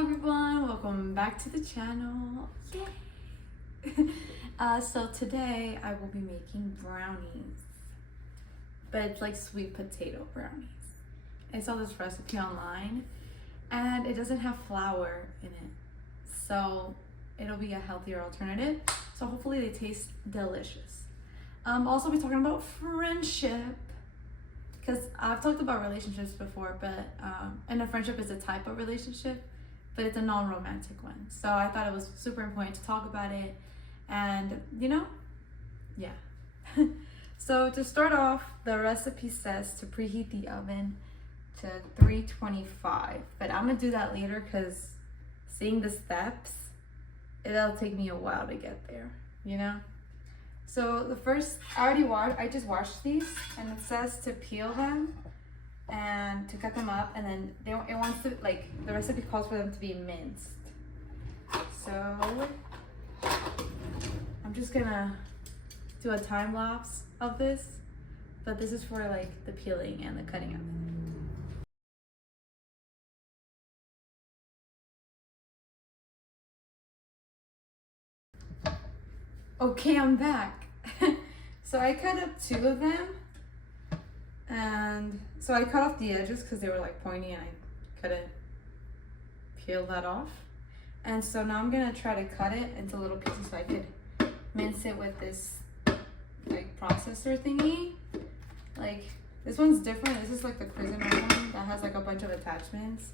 everyone, welcome back to the channel. Yay! So today I will be making brownies, but it's like sweet potato brownies. I saw this recipe online and it doesn't have flour in it, so it'll be a healthier alternative. So hopefully they taste delicious. I'll also be talking about friendship, because I've talked about relationships before, but and a friendship is a type of relationship, but it's a non-romantic one. So I thought it was super important to talk about it, and yeah. So to start off, the recipe says to preheat the oven to 325, but I'm gonna do that later because seeing the steps, it'll take me a while to get there, So the first, I just washed these, and it says to peel them and to cut them up, and then it wants to, the recipe calls for them to be minced. So I'm just gonna do a time lapse of this, but this is for the peeling and the cutting of it. Okay, I'm back. So I cut up 2 of them, and so I cut off the edges because they were pointy and I couldn't peel that off. And so now I'm gonna try to cut it into little pieces so I could mince it with this processor thingy. This one's different. This is the Cuisinart one that has a bunch of attachments.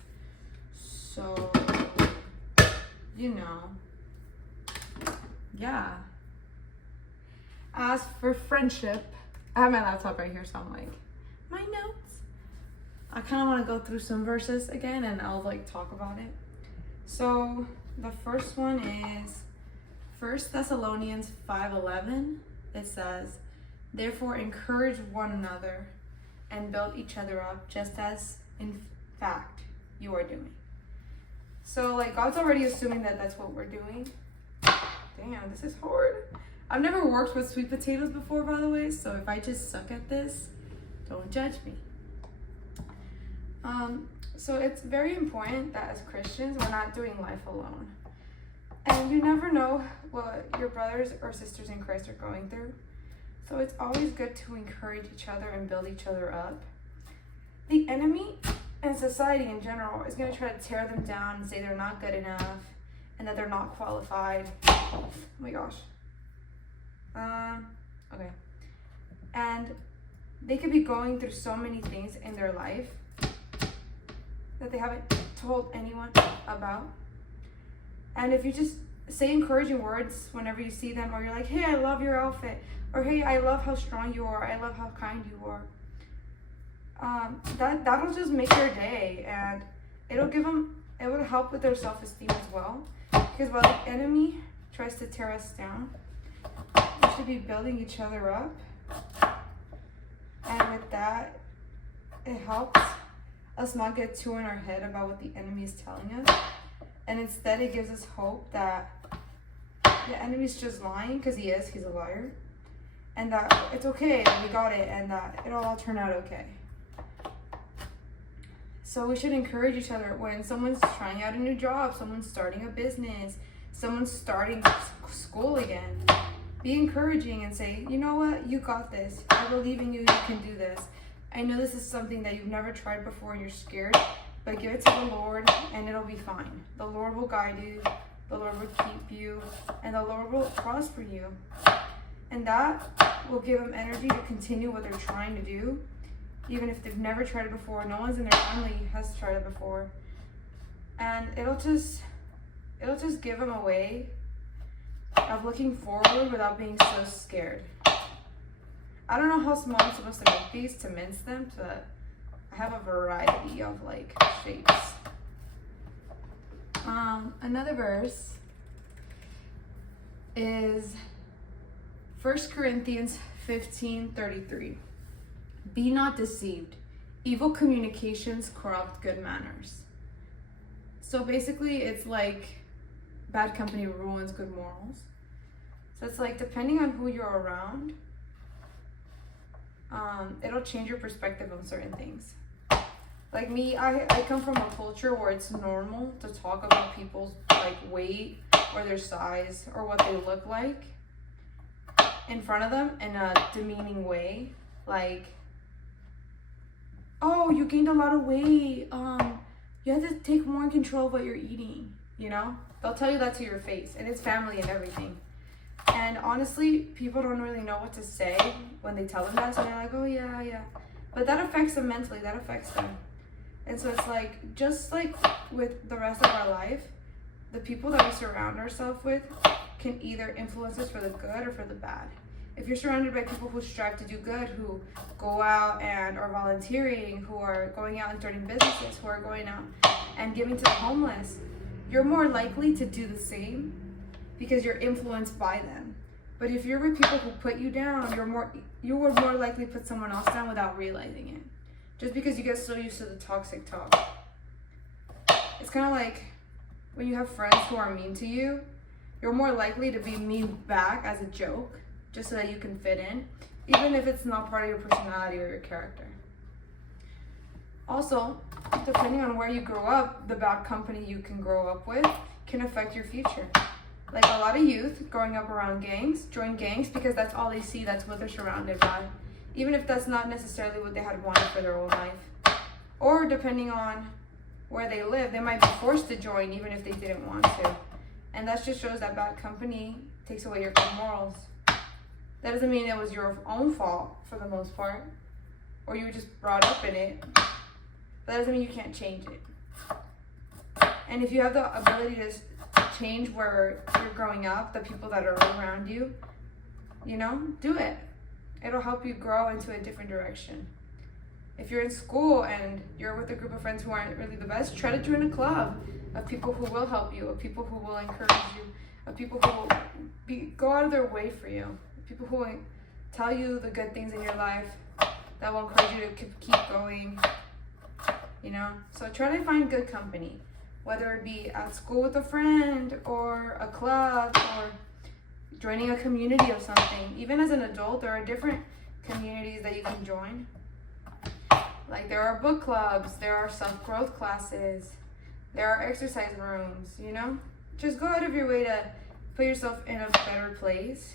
So yeah. As for friendship, I have my laptop right here, so I'm my notes. I kind of want to go through some verses again, and I'll talk about it. So the first one is 1 Thessalonians 5:11. It says, "Therefore encourage one another and build each other up, just as in fact you are doing." So God's already assuming that that's what we're doing. Damn, this is hard. I've never worked with sweet potatoes before, by the way, so if I just suck at this, don't judge me. So it's very important that as Christians, we're not doing life alone. And you never know what your brothers or sisters in Christ are going through. So it's always good to encourage each other and build each other up. The enemy and society in general is going to try to tear them down and say they're not good enough and that they're not qualified. Oh my gosh. Okay. And they could be going through so many things in their life that they haven't told anyone about. And if you just say encouraging words whenever you see them, or you're like, "Hey, I love your outfit," or "Hey, I love how strong you are, I love how kind you are," that'll just make their day, and it will help with their self-esteem as well. Because while the enemy tries to tear us down, we should be building each other up. And with that, it helps us not get too in our head about what the enemy is telling us. And instead, it gives us hope that the enemy's just lying, because he's a liar. And that it's okay, that we got it, and that it'll all turn out okay. So we should encourage each other when someone's trying out a new job, someone's starting a business, someone's starting school again. Be encouraging and say, "You know what? You got this. I believe in you. You can do this. I know this is something that you've never tried before and you're scared, but give it to the Lord and it'll be fine. The Lord will guide you. The Lord will keep you, and the Lord will prosper you." And that will give them energy to continue what they're trying to do, even if they've never tried it before. No one's in their family has tried it before. And it'll just give them a way of looking forward without being so scared. I don't know how small I'm supposed to make these to mince them, but I have a variety of shapes. Another verse is 1 Corinthians 15:33. "Be not deceived. Evil communications corrupt good manners." So basically, it's bad company ruins good morals. So it's depending on who you're around, it'll change your perspective on certain things. Like me, I come from a culture where it's normal to talk about people's like weight or their size or what they look like in front of them in a demeaning way. Like, oh, you gained a lot of weight. You have to take more control of what you're eating, you know? They'll tell you that to your face, and it's family and everything. And honestly, people don't really know what to say when they tell them that, so they're like, oh yeah, yeah. But that affects them mentally, that affects them. And so it's like, just like with the rest of our life, the people that we surround ourselves with can either influence us for the good or for the bad. If you're surrounded by people who strive to do good, who go out and are volunteering, who are going out and starting businesses, who are going out and giving to the homeless, you're more likely to do the same because you're influenced by them. But if you're with people who put you down, you would more likely put someone else down without realizing it. Just because you get so used to the toxic talk. It's kind of like when you have friends who are mean to you, you're more likely to be mean back as a joke, just so that you can fit in, even if it's not part of your personality or your character. Also, depending on where you grow up, the bad company you can grow up with can affect your future. Like a lot of youth growing up around gangs, join gangs because that's all they see, that's what they're surrounded by. Even if that's not necessarily what they had wanted for their whole life. Or depending on where they live, they might be forced to join even if they didn't want to. And that just shows that bad company takes away your good morals. That doesn't mean it was your own fault for the most part, or you were just brought up in it. But that doesn't mean you can't change it. And if you have the ability to change where you're growing up, the people that are around you, you know, do it. It'll help you grow into a different direction. If you're in school and you're with a group of friends who aren't really the best, try to join a club of people who will help you, of people who will encourage you, of people who will go out of their way for you, people who will tell you the good things in your life that will encourage you to keep going, you know? So try to find good company, whether it be at school with a friend or a club or joining a community of something. Even as an adult, there are different communities that you can join. Like there are book clubs, there are self-growth classes, there are exercise rooms, you know? Just go out of your way to put yourself in a better place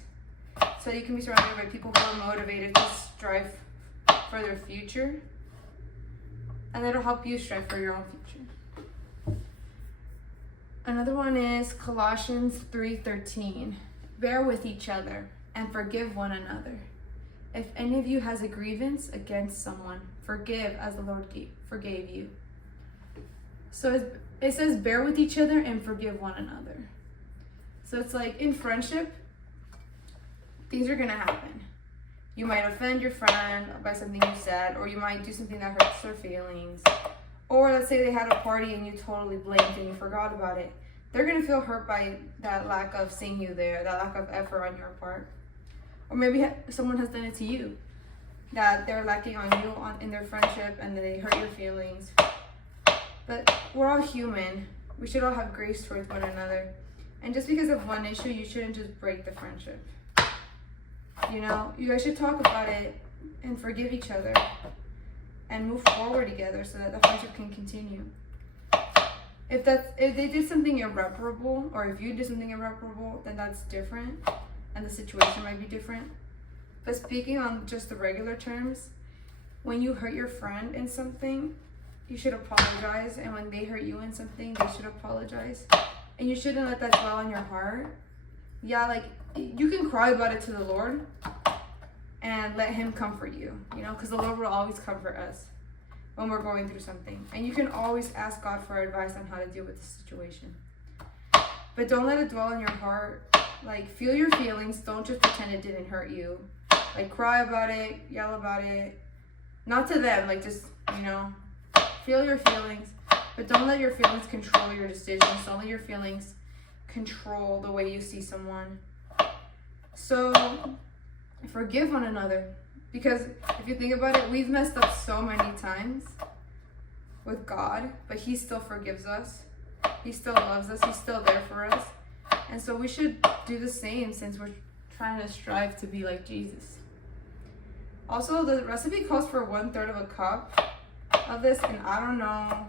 so you can be surrounded by people who are motivated to strive for their future. And that'll help you strive for your own future. Another one is Colossians 3:13. Bear with each other and forgive one another. If any of you has a grievance against someone, forgive as the Lord forgave you. So it says bear with each other and forgive one another. So it's like in friendship, things are gonna happen. You might offend your friend by something you said, or you might do something that hurts their feelings. Or let's say they had a party and you totally blanked and you forgot about it. They're gonna feel hurt by that lack of seeing you there, that lack of effort on your part. Or maybe someone has done it to you, that they're lacking on you in their friendship and they hurt your feelings. But we're all human. We should all have grace towards one another. And just because of one issue, you shouldn't just break the friendship. You know, you guys should talk about it and forgive each other and move forward together so that the friendship can continue. If they did something irreparable, or if you did something irreparable, then that's different and the situation might be different. But speaking on just the regular terms, when you hurt your friend in something, you should apologize, and when they hurt you in something, they should apologize. And you shouldn't let that dwell in your heart. Yeah, like you can cry about it to the Lord and let Him comfort you, you know, because the Lord will always comfort us when we're going through something. And you can always ask God for advice on how to deal with the situation. But don't let it dwell in your heart. Like, feel your feelings. Don't just pretend it didn't hurt you. Like, cry about it, yell about it. Not to them, like, just, you know, feel your feelings. But don't let your feelings control your decisions. Don't let your feelings control the way you see someone. So, forgive one another. Because if you think about it, we've messed up so many times with God, but He still forgives us. He still loves us. He's still there for us. And so we should do the same since we're trying to strive to be like Jesus. Also, the recipe calls for 1/3 of a cup of this, and I don't know. I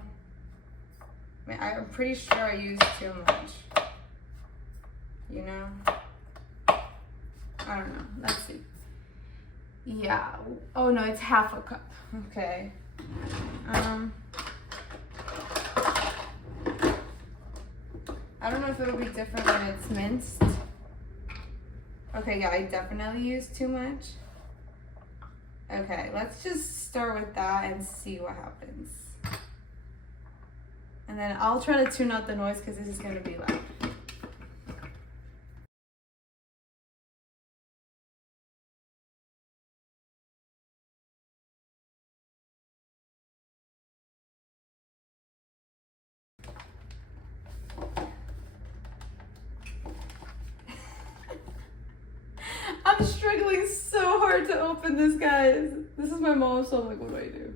mean, I'm pretty sure I used too much. You know? I don't know. Let's see. Yeah. Oh no, it's half a cup. Okay. I don't know if it'll be different when it's minced. Okay, yeah, I definitely used too much. Okay, let's just start with that and see what happens. And then I'll try to tune out the noise because this is going to be loud. I'm struggling so hard to open this, guys. This is my mom, so I'm like, what do I do?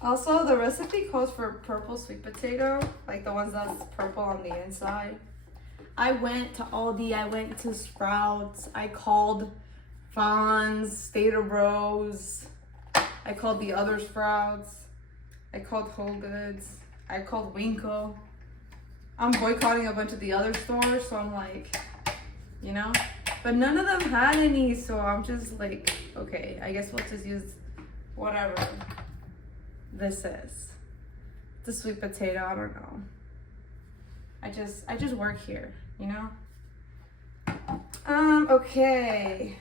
Also, the recipe calls for purple sweet potato, like the ones that's purple on the inside. I went to Aldi, I went to Sprouts, I called Vons, State of Rose, I called the other Sprouts, I called Whole Goods, I called Winkle. I'm boycotting a bunch of the other stores, so I'm like, you know? But none of them had any, so I'm just like, okay, I guess we'll just use whatever this is. The sweet potato, I don't know. I just work here, you know? Okay.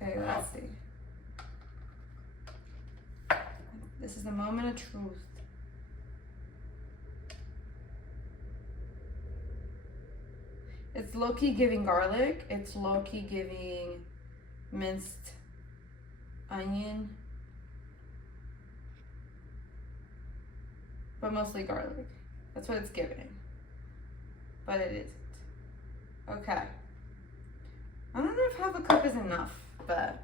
Okay, let's see. This is the moment of truth. It's low-key giving garlic. It's low-key giving minced onion. But mostly garlic. That's what it's giving. But it isn't. Okay. I don't know if half a cup is enough, but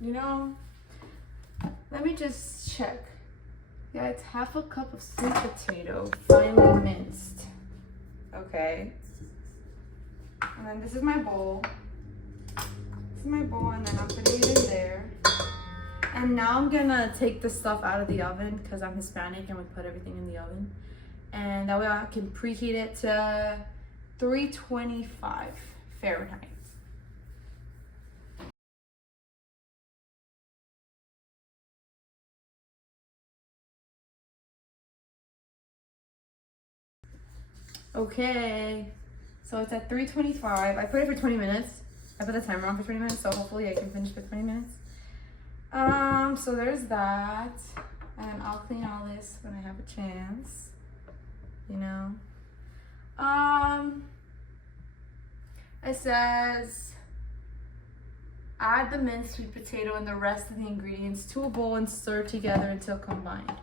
you know, let me just check. Yeah, it's half a cup of sweet potato, finely minced. Okay. And then this is my bowl. This is my bowl, and then I'm putting it in there. And now I'm gonna take the stuff out of the oven because I'm Hispanic and we put everything in the oven. And that way I can preheat it to 325 Fahrenheit. Okay, so it's at 325. I put it for 20 minutes. I put the timer on for 20 minutes, so hopefully I can finish for 20 minutes. So there's that. And I'll clean all this when I have a chance, you know. It says, add the minced sweet potato and the rest of the ingredients to a bowl and stir together until combined.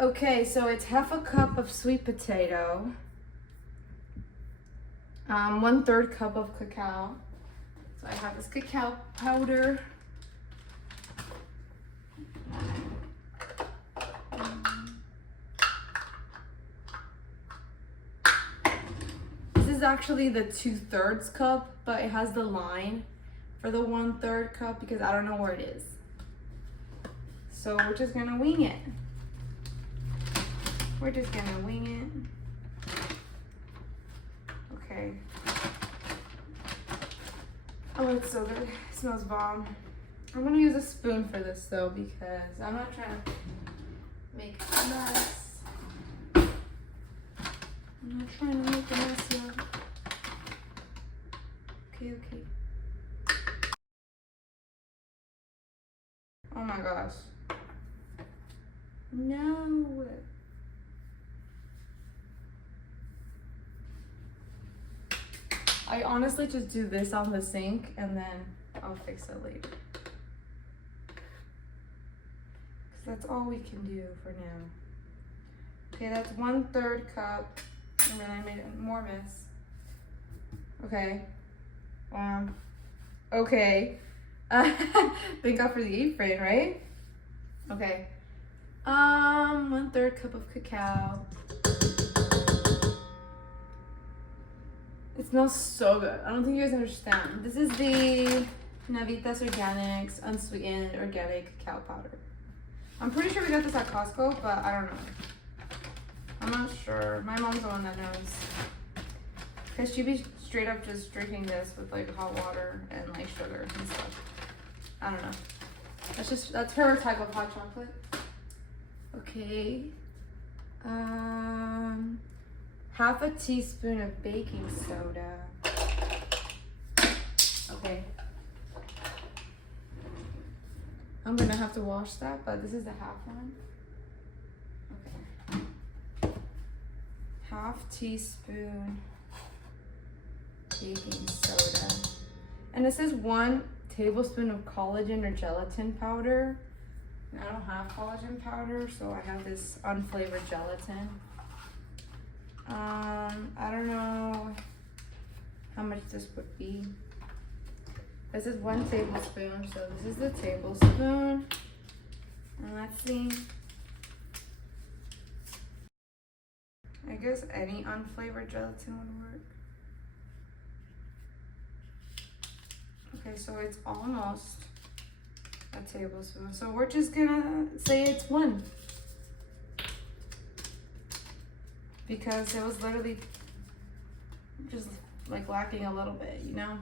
Okay, so it's half a cup of sweet potato, 1/3 cup of cacao. So I have this cacao powder. This is actually the 2/3 cup, but it has the line for the 1/3 cup because I don't know where it is. So we're just gonna wing it. We're just gonna wing it. Okay. Oh, it's so good. It smells bomb. I'm gonna use a spoon for this though because I'm not trying to make a mess. I'm not trying to make a mess yet. Okay. Oh my gosh. No. I honestly just do this on the sink and then I'll fix it later. Because that's all we can do for now. Okay, that's 1/3 cup. And then I made more mess. Okay. Okay. Thank God for the apron, right? Okay. 1/3 cup of cacao. It smells so good. I don't think you guys understand. This is the Navitas Organics unsweetened organic cacao powder. I'm pretty sure we got this at Costco, but I don't know. I'm not sure. My mom's the one that knows. Because she'd be straight up just drinking this with like hot water and like sugar and stuff. I don't know. That's her type of hot chocolate. Okay. Half a teaspoon of baking soda. Okay. I'm gonna have to wash that, but this is the half one. Okay. Half teaspoon baking soda. And this is 1 tablespoon of collagen or gelatin powder. And I don't have collagen powder, so I have this unflavored gelatin. I don't know how much this would be. This is 1 tablespoon, so this is the tablespoon. And let's see. I guess any unflavored gelatin would work. Okay, so it's almost a tablespoon. So we're just gonna say it's 1. Because it was literally just like lacking a little bit, you know?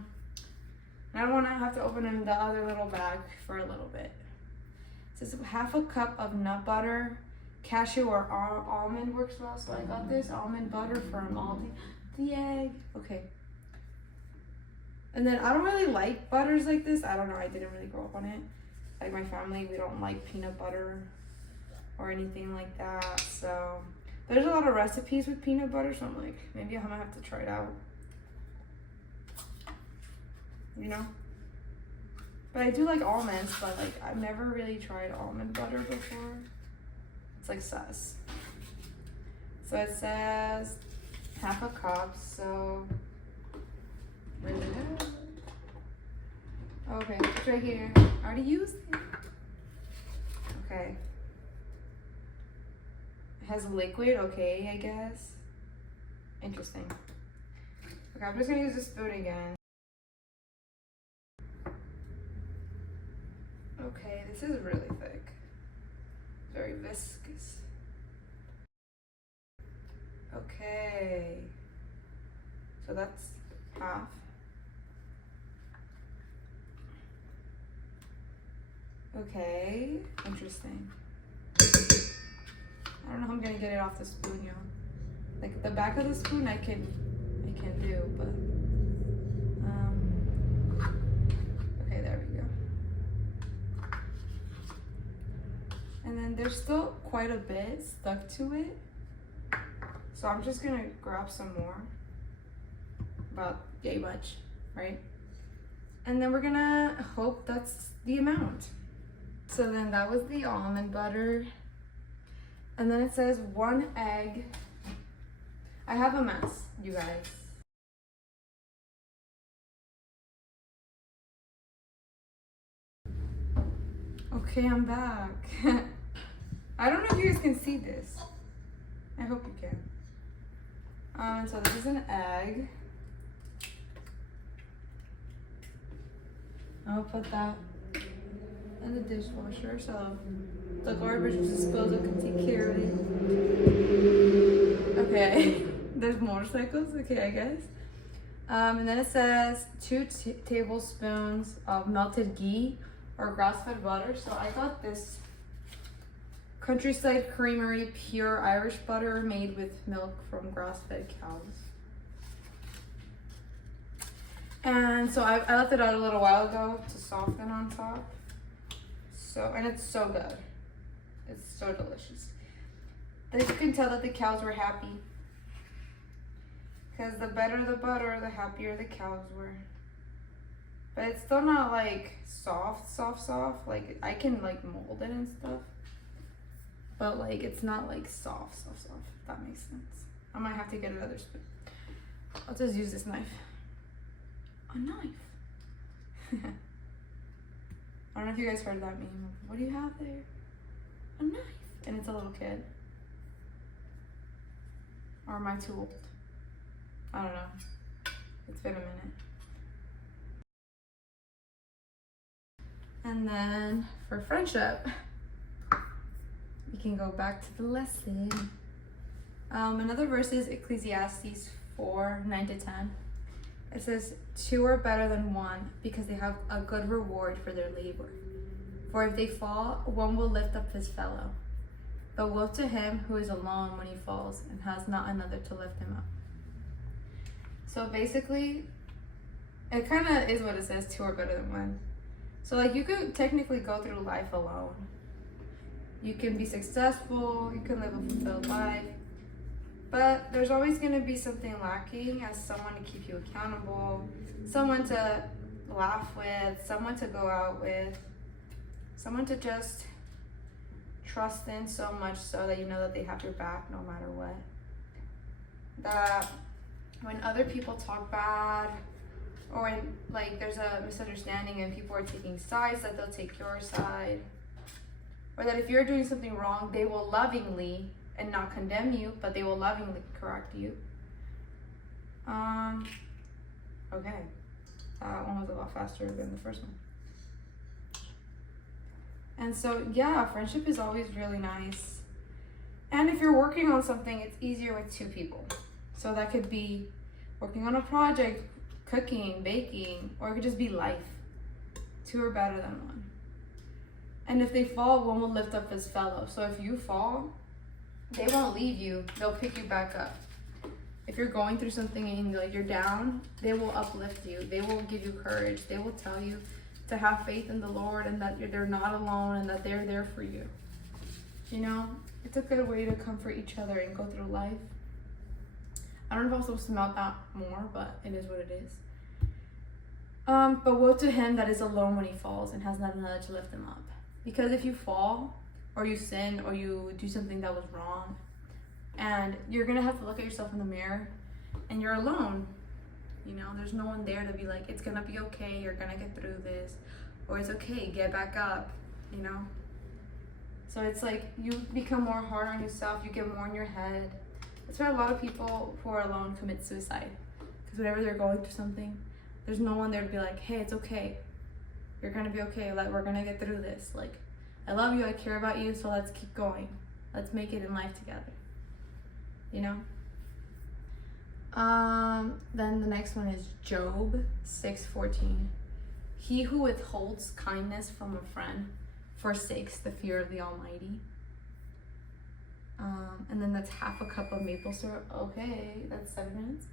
I don't want to have to open in the other little bag for a little bit. It says half a cup of nut butter, cashew or almond works well. So I got this almond butter from Aldi. The egg. Okay. And then I don't really like butters like this. I don't know. I didn't really grow up on it. Like my family, we don't like peanut butter or anything like that. So there's a lot of recipes with peanut butter. So I'm like, maybe I'm gonna have to try it out. You know, but I do like almonds, but like I've never really tried almond butter before. It's like sus. So it says half a cup, so where's it at? Okay, it's right here. I already used it. Okay. It has liquid, okay, I guess. Interesting. Okay, I'm just gonna use the spoon again. Okay, this is really thick. Very viscous. Okay. So that's half. Okay, interesting. I don't know how I'm gonna get it off the spoon, y'all. Like the back of the spoon I can do, but okay, there we go. And then there's still quite a bit stuck to it. So I'm just gonna grab some more. About yay much, right? And then we're gonna hope that's the amount. So then that was the almond butter. And then it says 1 egg. I have a mess, you guys. Okay, I'm back. I don't know if you guys can see this. I hope you can. So this is an egg. I'll put that in the dishwasher so the garbage disposal can take care of it. Okay, there's motorcycles. Okay, I guess. And then it says 2 tablespoons of melted ghee or grass-fed butter. So I got this Countryside Creamery pure Irish butter made with milk from grass-fed cows. And so I left it out a little while ago to soften on top. So, and it's so good. It's so delicious. As you can tell that the cows were happy. Because the better the butter, the happier the cows were. But it's still not like soft. Like I can like mold it and stuff. But like it's not like soft. If that makes sense. I might have to get another spoon. I'll just use this knife. A knife. I don't know if you guys heard that meme. What do you have there? A knife. And it's a little kid. Or am I too old? I don't know. It's been a minute. And then for friendship, we can go back to the lesson. Another verse is Ecclesiastes 4:9-10. It says, 2 are better than one because they have a good reward for their labor. For if they fall, one will lift up his fellow. But woe to him who is alone when he falls and has not another to lift him up. So basically, it kind of is what it says, 2 are better than one. So like you could technically go through life alone. You can be successful, you can live a fulfilled life, but there's always going to be something lacking as someone to keep you accountable, someone to laugh with, someone to go out with, someone to just trust in so much so that you know that they have your back no matter what. That when other people talk bad, or when like there's a misunderstanding and people are taking sides, that they'll take your side. Or that if you're doing something wrong, they will lovingly and not condemn you, but they will lovingly correct you. Okay. That one was a lot faster than the first one. And so, yeah, friendship is always really nice. And if you're working on something, it's easier with 2 people. So that could be working on a project, cooking, baking, or it could just be life. 2 are better than one. And if they fall, one will lift up his fellow. So if you fall, they won't leave you. They'll pick you back up. If you're going through something and like you're down, they will uplift you. They will give you courage. They will tell you to have faith in the Lord and that they're not alone and that they're there for you. You know, it's a good way to comfort each other and go through life. I don't know if I'm supposed to mouth that more, but it is what it is. But woe to him that is alone when he falls and has not another to lift him up. Because if you fall, or you sin, or you do something that was wrong, and you're gonna have to look at yourself in the mirror, and you're alone. You know, there's no one there to be like, it's gonna be okay, you're gonna get through this, or it's okay, get back up, you know? So it's like, you become more hard on yourself, you get more in your head. That's why a lot of people who are alone commit suicide. Because whenever they're going through something, there's no one there to be like, hey, it's okay. You're gonna be okay, like, we're gonna get through this. Like, I love you, I care about you, so let's keep going. Let's make it in life together. You know? Then the next one is Job 6:14. He who withholds kindness from a friend forsakes the fear of the Almighty. And then that's half a cup of maple syrup. Okay, that's 7 minutes.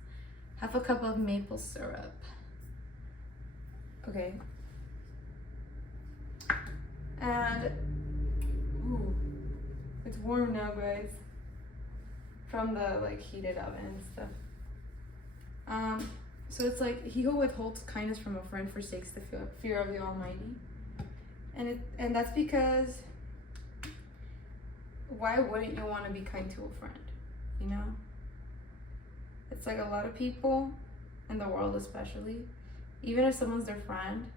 Half a cup of maple syrup. Okay. And, ooh, it's warm now, guys. From the, like, heated oven and stuff. So it's like, he who withholds kindness from a friend forsakes the fear of the Almighty. And that's because, why wouldn't you want to be kind to a friend, you know? It's like a lot of people, in the world especially, even if someone's their friend,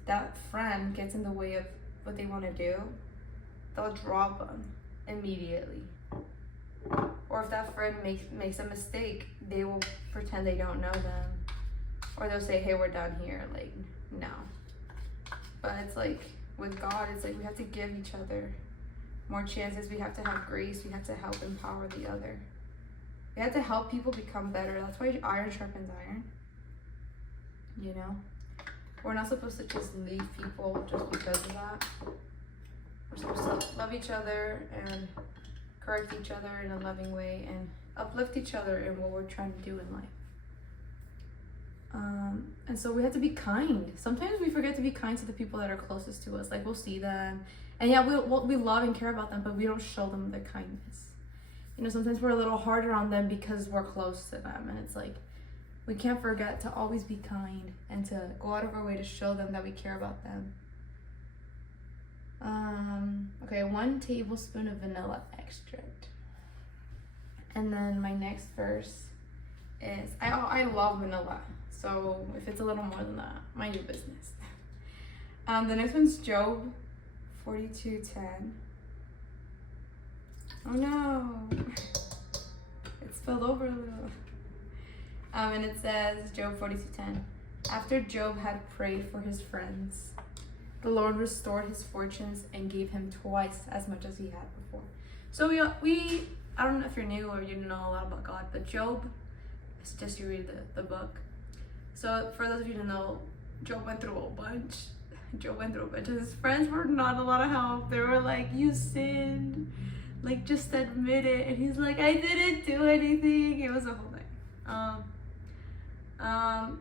if that friend gets in the way of what they want to do, they'll drop them immediately. Or if that friend makes a mistake, they will pretend they don't know them. Or they'll say, hey, we're done here. Like, no. But it's like, with God, it's like we have to give each other more chances. We have to have grace. We have to help empower the other. We have to help people become better. That's why iron sharpens iron. You know? We're not supposed to just leave people just because of that. We're supposed to love each other and correct each other in a loving way and uplift each other in what we're trying to do in life. And so we have to be kind. Sometimes we forget to be kind to the people that are closest to us. Like, we'll see them, and yeah, we love and care about them, but we don't show them the kindness. You know, sometimes we're a little harder on them because we're close to them, and it's like, we can't forget to always be kind and to go out of our way to show them that we care about them. Okay, 1 tablespoon of vanilla extract. And then my next verse is, I love vanilla. So if it's a little more than that, mind your business. The next one's Job 42:10. Oh no, it spilled over a little. And it says, Job 42:10. After Job had prayed for his friends, the Lord restored his fortunes and gave him twice as much as he had before. So we I don't know if you're new or you know a lot about God, but Job, it's just you read the book. So for those of you who know, Job went through a bunch. Job went through a bunch. His friends were not a lot of help. They were like, you sinned. Like, just admit it. And he's like, I didn't do anything. It was a whole thing.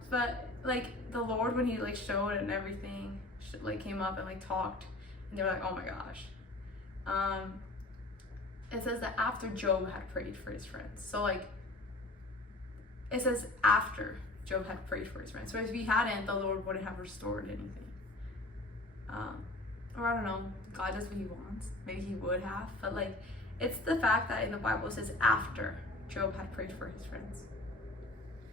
But like the Lord, when he like showed and everything, like came up and like talked, and they were like, oh my gosh. It says that after Job had prayed for his friends. So like, it says after Job had prayed for his friends. So if he hadn't, the Lord wouldn't have restored anything. Or I don't know, God does what he wants. Maybe he would have, but like, it's the fact that in the Bible it says after Job had prayed for his friends.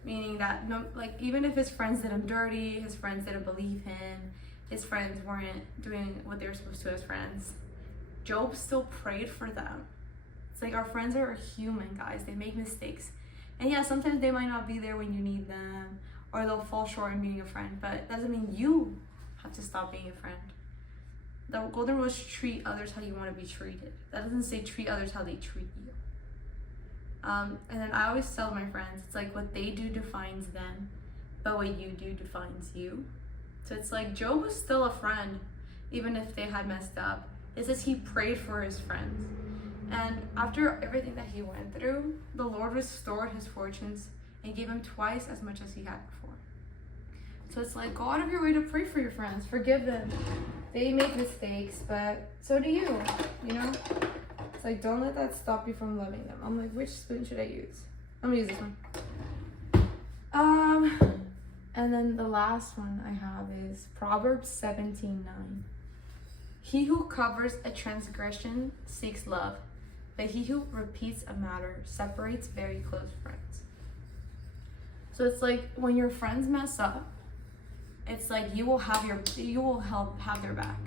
Meaning that, no, like, even if his friends did him dirty, his friends didn't believe him, his friends weren't doing what they were supposed to as friends, Job still prayed for them. It's like, our friends are human, guys. They make mistakes. And yeah, sometimes they might not be there when you need them, or they'll fall short in being a friend, but it doesn't mean you have to stop being a friend. The golden rule is treat others how you want to be treated. That doesn't say treat others how they treat you. And then I always tell my friends, it's like what they do defines them, but what you do defines you. So it's like Job was still a friend, even if they had messed up. It says he prayed for his friends. And after everything that he went through, the Lord restored his fortunes and gave him twice as much as he had before. So it's like, go out of your way to pray for your friends. Forgive them. They make mistakes, but so do you, you know? It's like, don't let that stop you from loving them. I'm like, which spoon should I use? I'm gonna use this one. And then the last one I have is Proverbs 17:9. He who covers a transgression seeks love, but he who repeats a matter separates very close friends. So it's like, when your friends mess up, it's like you will have their back,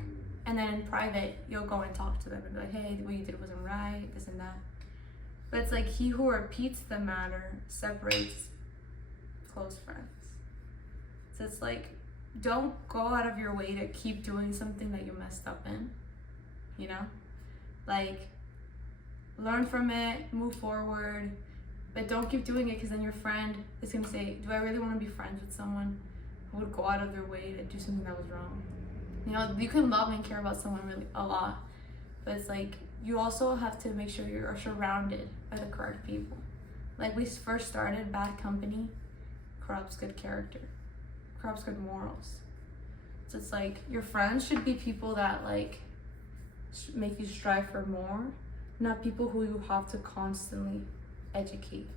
and then in private you'll go and talk to them and be like, hey, what you did wasn't right, this and that. But it's like, he who repeats the matter separates close friends. So it's like, don't go out of your way to keep doing something that you messed up in, you know? Like, learn from it, move forward, but don't keep doing it, because then your friend is gonna say, do I really want to be friends with someone who would go out of their way to do something that was wrong? You know, you can love and care about someone really a lot, but it's like, you also have to make sure you are surrounded by the correct people. Like we first started, bad company corrupts good character, corrupts good morals. So it's like, your friends should be people that like make you strive for more, not people who you have to constantly educate.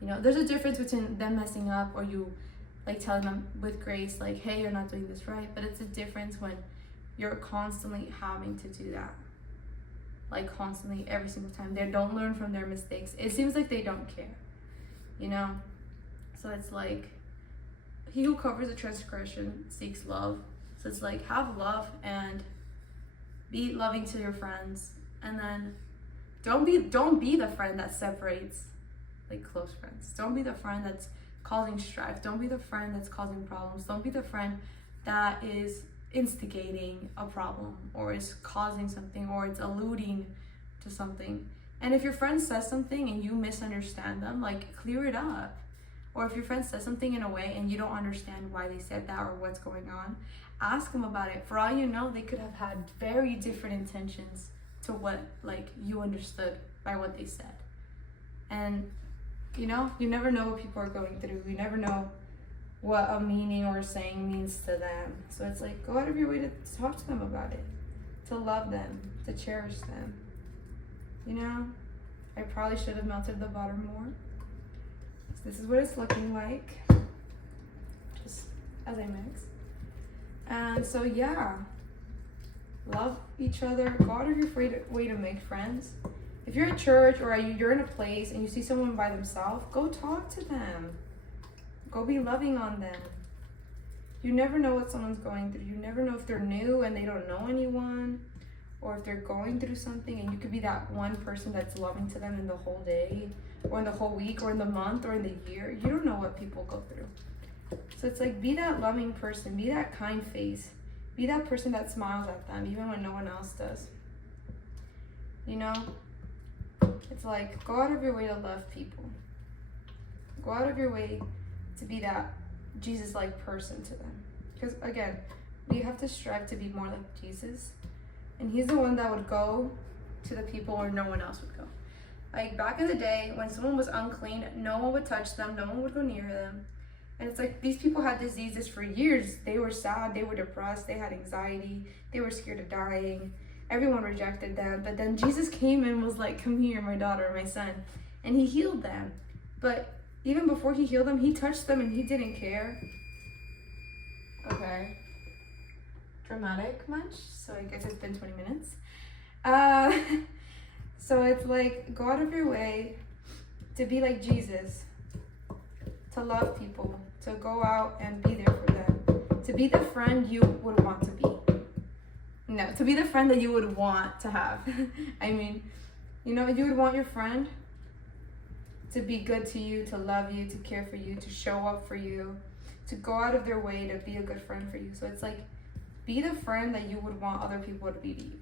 You know, there's a difference between them messing up or you like telling them with grace, like, hey, you're not doing this right. But it's a difference when you're constantly having to do that. Like constantly, every single time. They don't learn from their mistakes. It seems like they don't care, you know? So it's like, he who covers a transgression seeks love. So it's like, have love and be loving to your friends. And then don't be the friend that separates like close friends. Don't be the friend that's causing strife. Don't be the friend that's causing problems. Don't be the friend that is instigating a problem or is causing something or it's alluding to something. And if your friend says something and you misunderstand them, like, clear it up. Or if your friend says something in a way and you don't understand why they said that or what's going on, ask them about it. For all you know, they could have had very different intentions to what like you understood by what they said. And you know, you never know what people are going through. You never know what a meaning or a saying means to them. So it's like, go out of your way to talk to them about it, to love them, to cherish them. You know, I probably should have melted the butter more. So this is what it's looking like, just as I mix. And so yeah, love each other. Go out of your way to make friends. If you're at church or you're in a place and you see someone by themselves, go talk to them. Go be loving on them. You never know what someone's going through. You never know if they're new and they don't know anyone, or if they're going through something, and you could be that one person that's loving to them in the whole day, or in the whole week, or in the month, or in the year. You don't know what people go through. So it's like, be that loving person, be that kind face, Be that person that smiles at them even when no one else does. You know? It's like, go out of your way to love people. Go out of your way to be that Jesus-like person to them. Because again, we have to strive to be more like Jesus. And he's the one that would go to the people where no one else would go. Like back in the day, when someone was unclean, no one would touch them, no one would go near them. And it's like these people had diseases for years. They were sad, they were depressed, they had anxiety, they were scared of dying. Everyone rejected them. But then Jesus came and was like, come here, my daughter, my son. And he healed them. But even before he healed them, he touched them and he didn't care. Okay. Dramatic much? So I guess it's been 20 minutes. So it's like, go out of your way to be like Jesus, to love people, to go out and be there for them, to be the friend you would want to be. No, to be the friend that you would want to have. I mean, you know, you would want your friend to be good to you, to love you, to care for you, to show up for you, to go out of their way to be a good friend for you. So it's like, be the friend that you would want other people to be to you.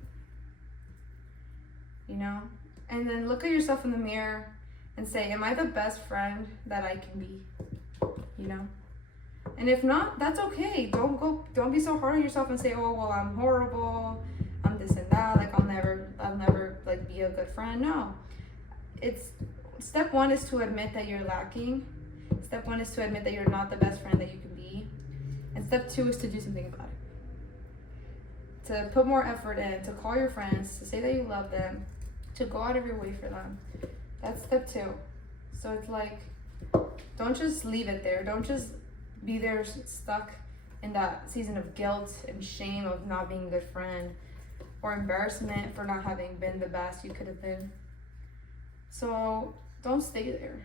You know? And then look at yourself in the mirror and say, am I the best friend that I can be? You know? And if not, that's okay. Don't be so hard on yourself and say, oh, well, I'm horrible, I'm this and that, like I'll never like be a good friend. No. It's step one is to admit that you're lacking. Step one is to admit that you're not the best friend that you can be. And step two is to do something about it. To put more effort in, to call your friends, to say that you love them, to go out of your way for them. That's step two. So it's like, don't just leave it there. Don't just be there stuck in that season of guilt and shame of not being a good friend, or embarrassment for not having been the best you could have been. So don't stay there.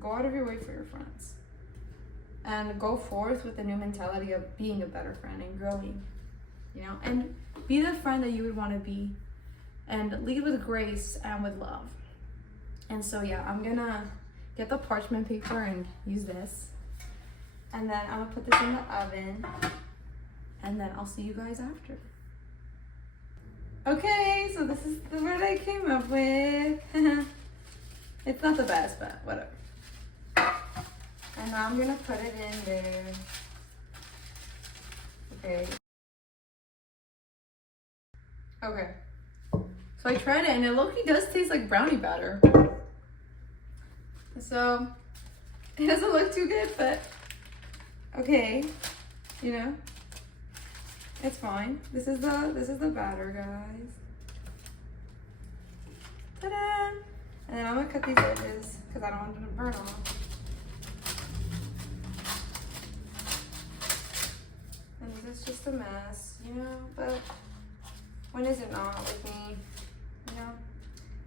Go out of your way for your friends. And go forth with the new mentality of being a better friend and growing, you know, and be the friend that you would want to be, and lead with grace and with love. And so yeah, I'm gonna get the parchment paper and use this, and then I'm gonna put this in the oven, and then I'll see you guys after. Okay, so this is what I came up with. It's not the best, but whatever. And now I'm gonna put it in there. Okay. Okay. So I tried it and it low-key does taste like brownie batter. So it doesn't look too good, but okay. You know, it's fine. This is the batter, guys. Ta-da! And then I'm gonna cut these edges because I don't want them to burn off. And this is just a mess, you know, but when is it not with me? You know,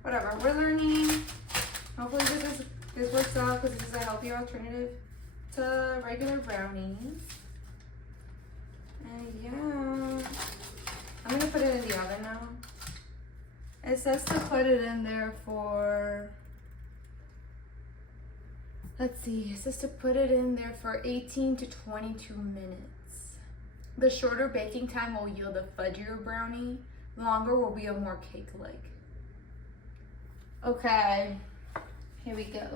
whatever. We're learning. Hopefully this works out because this is a healthier alternative to regular brownies. And yeah, I'm gonna put it in the oven now. It says to put it in there for, let's see, it says to put it in there for 18 to 22 minutes. The shorter baking time will yield a fudgier brownie. Longer will be a more cake-like. Okay, here we go.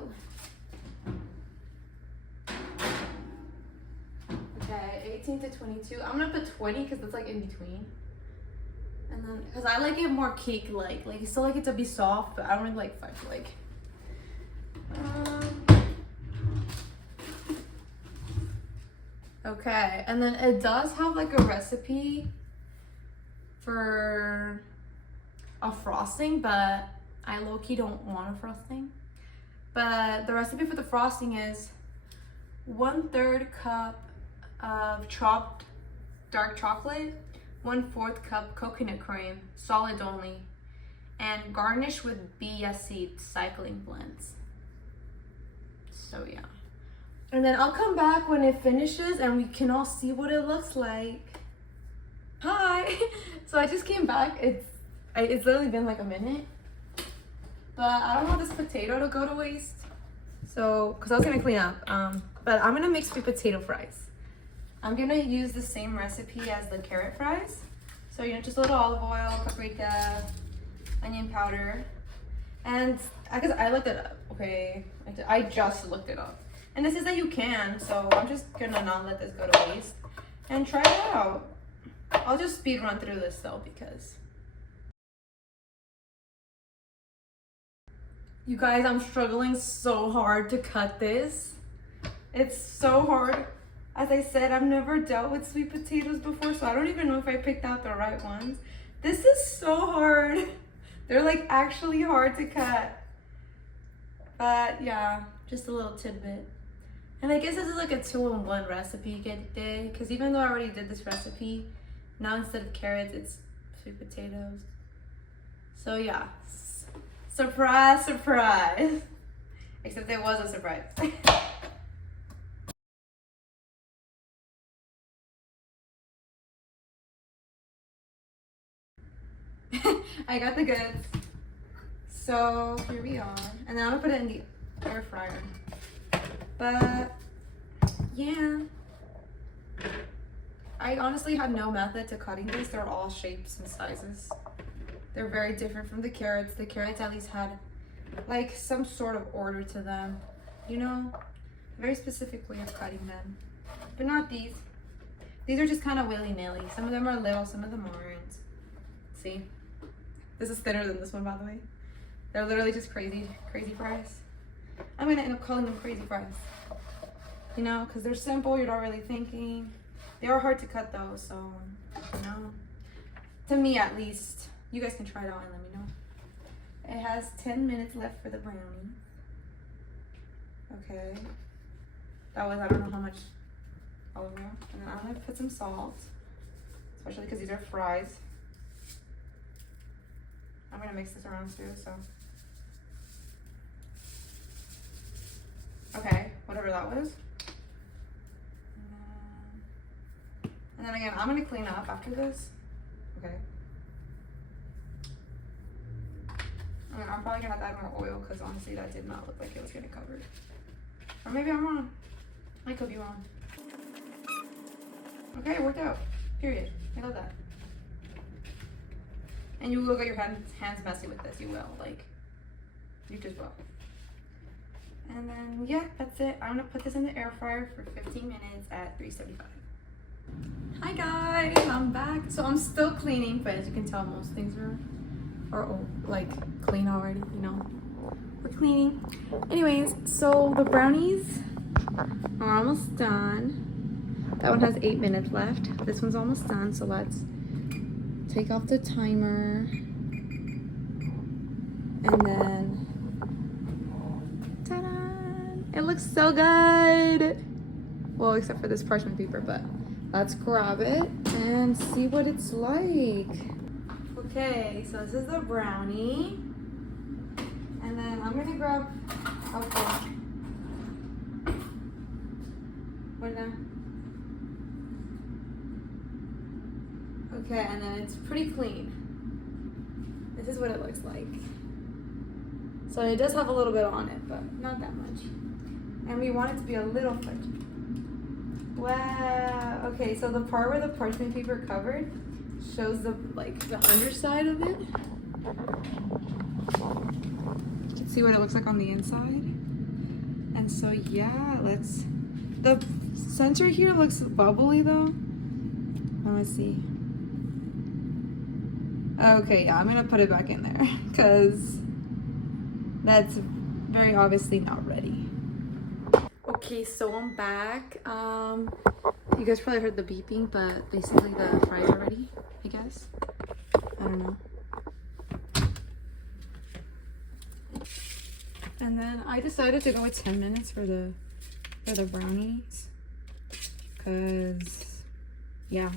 Okay, 18 to 22. I'm gonna put 20 because it's like in between. And then, because I like it more cake-like. Like, I still like it to be soft, but I don't really like fudge-like. Okay, and then it does have like a recipe for a frosting, but I low-key don't want a frosting. But the recipe for the frosting is 1/3 cup of chopped dark chocolate, 1/4 cup coconut cream, solid only, and garnish with BSC cycling blends. So yeah. And then I'll come back when it finishes and we can all see what it looks like. Hi! So I just came back. It's literally been like a minute. But I don't want this potato to go to waste. So, because I was gonna clean up. But I'm gonna make sweet potato fries. I'm gonna use the same recipe as the carrot fries. So, you know, just a little olive oil, paprika, onion powder. And because I looked it up, okay? I just looked it up. And this is that you can, so I'm just gonna not let this go to waste and try it out. I'll just speed run through this though because you guys, I'm struggling so hard to cut this. It's so hard. As I said, I've never dealt with sweet potatoes before, so I don't even know if I picked out the right ones. This is so hard. They're like actually hard to cut. But yeah, just a little tidbit. And I guess this is like a 2-in-1 recipe today, because even though I already did this recipe, now instead of carrots, it's sweet potatoes. So yeah, surprise, surprise. Except it was a surprise. I got the goods. So here we are. And then I'm gonna put it in the air fryer. But yeah. I honestly had no method to cutting this. They're all shapes and sizes. They're very different from the carrots. The carrots at least had like some sort of order to them. You know? A very specific way of cutting them. But not these. These are just kind of willy-nilly. Some of them are little, some of them aren't. See? This is thinner than this one, by the way. They're literally just crazy fries. I'm gonna end up calling them crazy fries. You know, because they're simple, you're not really thinking. They are hard to cut though, so, you know. To me at least. You guys can try it out and let me know. It has 10 minutes left for the brownie. Okay. That was, I don't know how much olive oil. And then I'm gonna put some salt. Especially because these are fries. I'm gonna mix this around too, so. Okay, whatever that was. And then again, I'm gonna clean up after this. Okay. I'm probably gonna have to add more oil because honestly that did not look like it was getting covered. Or maybe I'm wrong. I could be wrong. Okay, it worked out. Period. I love that. And you will get your hands messy with this. You will. Like, you just will. And then, yeah, that's it. I'm gonna put this in the air fryer for 15 minutes at 375. Hi guys, I'm back. So I'm still cleaning, but as you can tell, most things are like clean already, you know. We're cleaning. Anyways, so the brownies are almost done. That one has 8 minutes left. This one's almost done, so let's take off the timer. And then, ta-da! It looks so good. Well, except for this parchment paper, but let's grab it and see what it's like. Okay, so this is the brownie. And then I'm gonna grab, okay. What now? Okay, and then it's pretty clean. This is what it looks like. So it does have a little bit on it, but not that much. And we want it to be a little fudgy. Wow. Okay, so the part where the parchment paper covered shows the underside of it. You can see what it looks like on the inside. And so yeah, the center here looks bubbly though. Let's see. Okay, yeah, I'm gonna put it back in there because that's very obviously not ready. Okay, so I'm back. You guys probably heard the beeping, but basically the fries are ready, I guess. I don't know. And then I decided to go with 10 minutes for the brownies, cause yeah.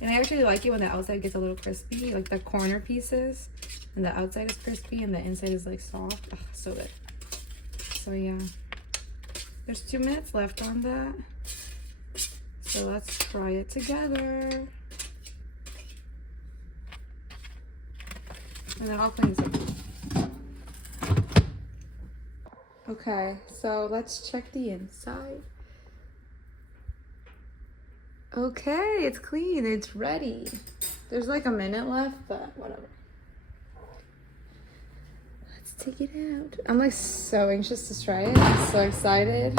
And I actually like it when the outside gets a little crispy, like the corner pieces, and the outside is crispy and the inside is like soft. Ugh, so good. So yeah, there's 2 minutes left on that. So let's try it together. And then I'll clean this up. Okay, so let's check the inside. Okay, it's clean. It's ready. There's like a minute left, but whatever. Let's take it out. I'm like so anxious to try it. I'm so excited.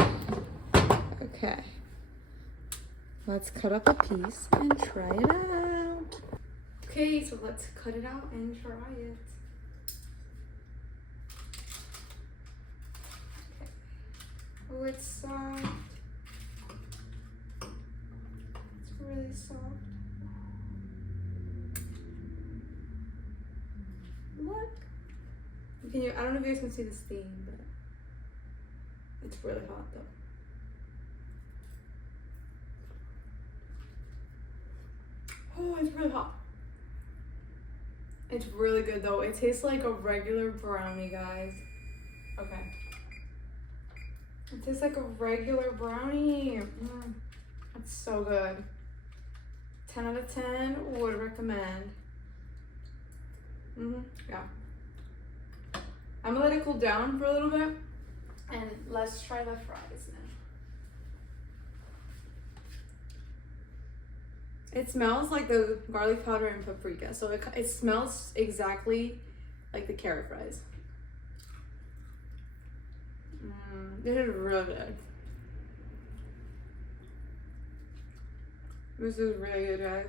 Okay. Let's cut up a piece and try it out. Okay, so let's cut it out and try it. Okay. Oh, it's soft. It's really soft. Look. Can you? I don't know if you guys can see the steam, but it's really hot though. Oh, it's really hot. It's really good though. It tastes like a regular brownie, guys. Okay. It tastes like a regular brownie. It's so good. 10 out of 10 would recommend. Yeah. I'm gonna let it cool down for a little bit, and let's try the fries now. It smells like the garlic powder and paprika, so it smells exactly like the carrot fries. This is really good. This is really good, guys.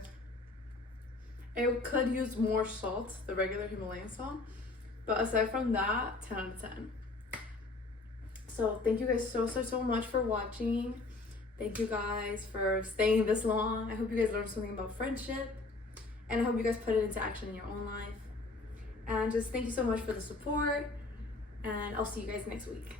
It could use more salt, the regular Himalayan salt, but aside from that, 10 out of 10. So thank you guys so much for watching. Thank you guys for staying this long. I hope you guys learned something about friendship, and I hope you guys put it into action in your own life. And just thank you so much for the support, and I'll see you guys next week.